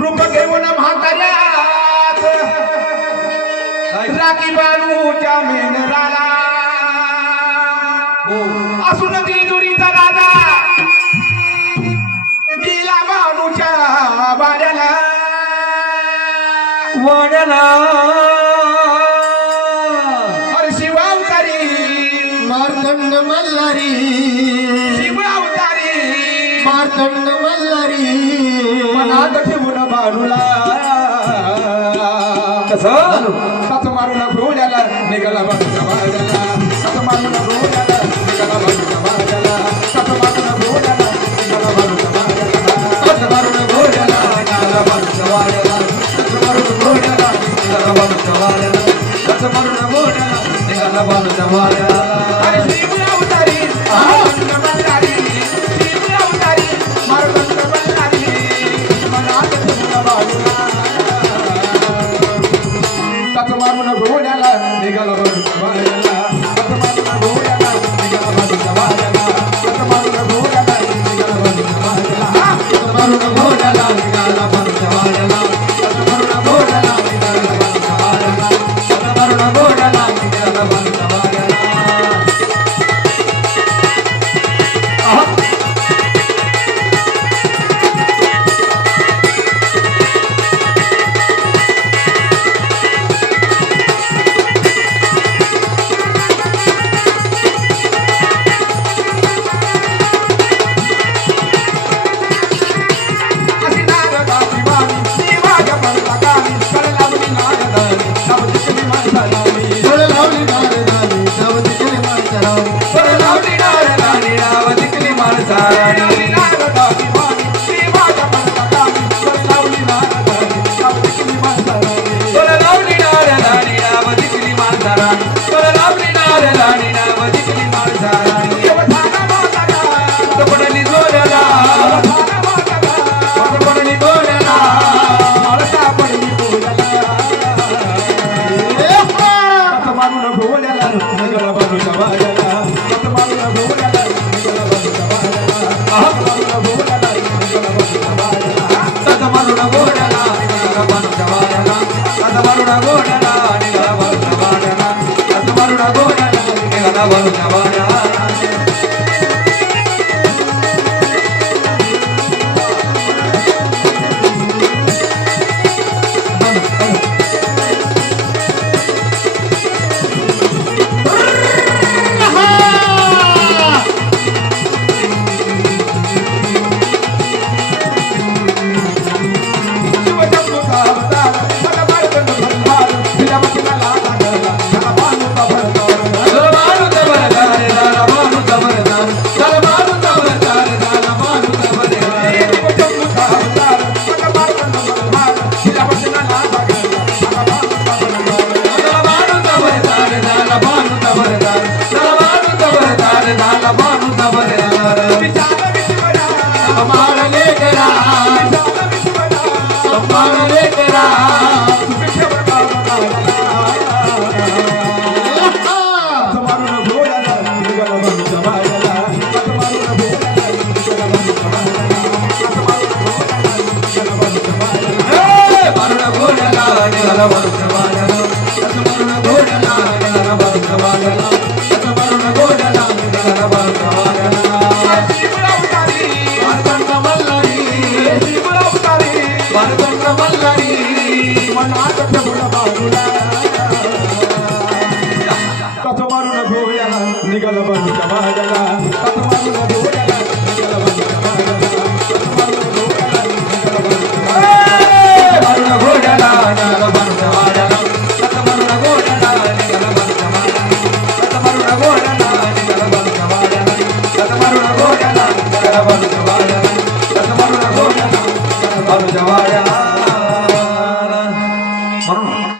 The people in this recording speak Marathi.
रूप घेऊन म्हाताऱ्यात. राखी बाळूच्या मेंढराला. हो. असून ती दुरीचा राजा. गेला बाळूच्या वाड्याला. वाड्याला. अरे शिवावतारी मार्तंड मल्हारी. शिवावतारी मार्तंड अनुला कस? सात मारुला भोजाला निघाला बाजूला बाजाला सात मारुला भोजाला निघाला बाजूला बाजाला सात मारुला भोजाला निघाला बाजूला बाजाला सात मारुला भोजाला निघाला बाजूला बाजाला सात मारुला भोजाला निघाला बाजूला बाजाला सात मारुला भोजाला निघाला बाजूला बाजाला अरे शिवला उतारी आ వరుణ వరుణ వరుణ వరుణ निघाला बाजूच्या महाजाला